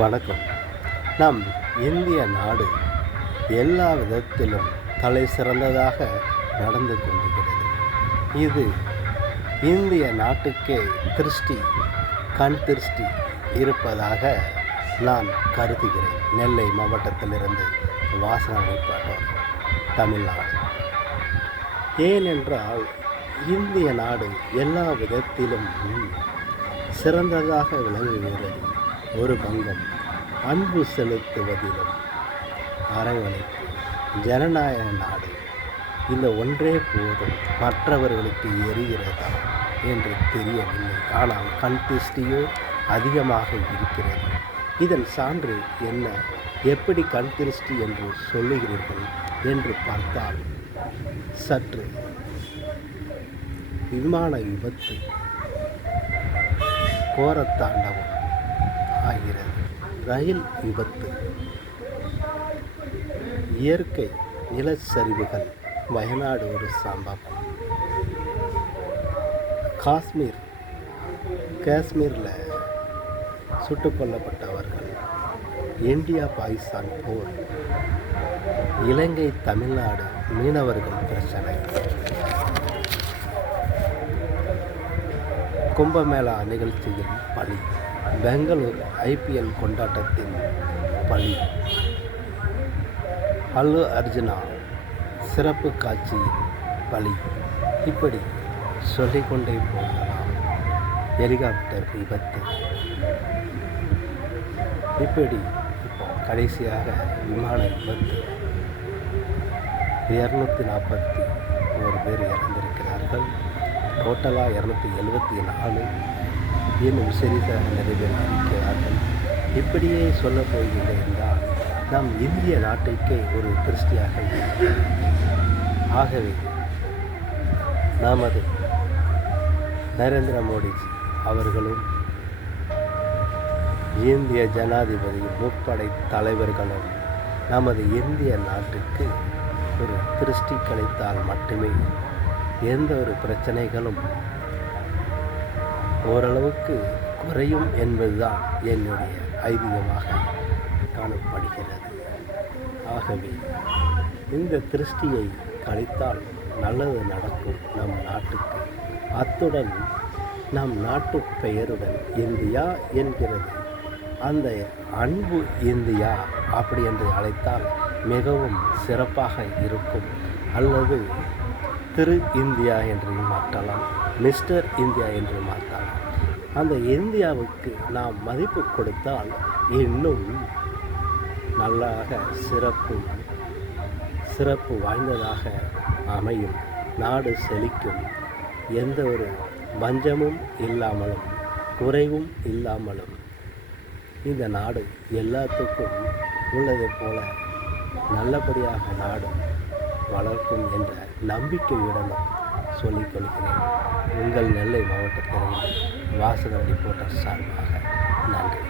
வணக்கம். நம் இந்திய நாடு எல்லா விதத்திலும் தலை சிறந்ததாக நடந்து கொண்டிருக்கிறது. இது இந்திய நாட்டுக்கே கண் திருஷ்டி இருப்பதாக நான் கருதுகிறேன். நெல்லை மாவட்டத்திலிருந்து வாசனாளிப்பட்டோர், தமிழ்நாடு. ஏனென்றால் இந்திய நாடு எல்லா விதத்திலும் சிறந்ததாக விளங்குகிறது. ஒரு பங்கம் அன்பு செலுத்துவதிலும் அரவணைப்பு, ஜனநாயக நாடு. இந்த ஒன்றே போதும். மற்றவர்களுக்கு எரிகிறதா என்று தெரியவில்லை. ஆனால் கண் திருஷ்டியோ அதிகமாக இருக்கிறது. இதன் சான்று என்ன? எப்படி கண் திருஷ்டி என்று சொல்லுகிறீர்கள் என்று பார்த்தால், சற்று விமான விபத்து கோரத்தாண்டவம் ஆகிறது. ரயில் விபத்து, இயற்கை நிலச்சரிவுகள், வயநாடு ஒரு சம்பவம். காஷ்மீரில் சுட்டுக் கொல்லப்பட்டவர்கள், இந்தியா பாகிஸ்தான் போர், இலங்கை தமிழ்நாடு மீனவர்கள் பிரச்சனை, கும்பமேளா நிகழ்ச்சியில் பலி, பெங்களூர் IPL கொண்டாட்டத்தின் பலி, அல்லு அர்ஜுனா சிறப்பு காட்சியின் பலி, இப்படி சொல்லிக்கொண்டே போகலாம். ஹெலிகாப்டர் விபத்து, இப்படி கடைசியாக விமான விபத்து. 241 பேர் இறந்திருக்கிறார்கள். டோட்டலாக 274 இன்னும் சிறிதாக நிறைய பேர் இருக்கிறார்கள். இப்படியே சொல்ல போகிறது என்றால் நம் இந்திய நாட்டுக்கே ஒரு திருஷ்டியாக இருக்கிறது. ஆகவே நமது நரேந்திர மோடிஜி அவர்களும் இந்திய ஜனாதிபதி முப்படை தலைவர்களும் நமது இந்திய நாட்டுக்கு ஒரு திருஷ்டி கழித்தால் மட்டுமே எந்த ஒரு பிரச்சனைகளும் ஓரளவுக்கு குறையும் என்பதுதான் என்னுடைய ஐதீகமாக காணப்படுகிறது. ஆகவே இந்த திருஷ்டியை கழித்தால் நல்லது நடக்கும் நம் நாட்டுக்கு. அத்துடன் நம் நாட்டு பெயருடன் இந்தியா என்கிறது. அந்த அன்பு இந்தியா அப்படி என்று அழைத்தால் மிகவும் சிறப்பாக இருக்கும். அல்லது திரு இந்தியா என்று மாற்றலாம், மிஸ்டர் இந்தியா என்று மாற்றலாம். அந்த இந்தியாவுக்கு நாம் மதிப்பு கொடுத்தால் இன்னும் நல்லாக சிறப்பு வாய்ந்ததாக அமையும். நாடு செழிக்கும். எந்த ஒரு பஞ்சமும் இல்லாமலும் குறைவும் இல்லாமலும் இந்த நாடு எல்லாத்துக்கும் உள்ளதை போல நல்லபடியாக நாடு வளர்க்கும் என்ற நம்பிக்கையுடனும் சொல்லிக்கொள்கிறேன். உங்கள் நெல்லை மாவட்டத்திலிருந்து வாசகர் ரிப்போர்ட்டர் சார்பாக நன்றி.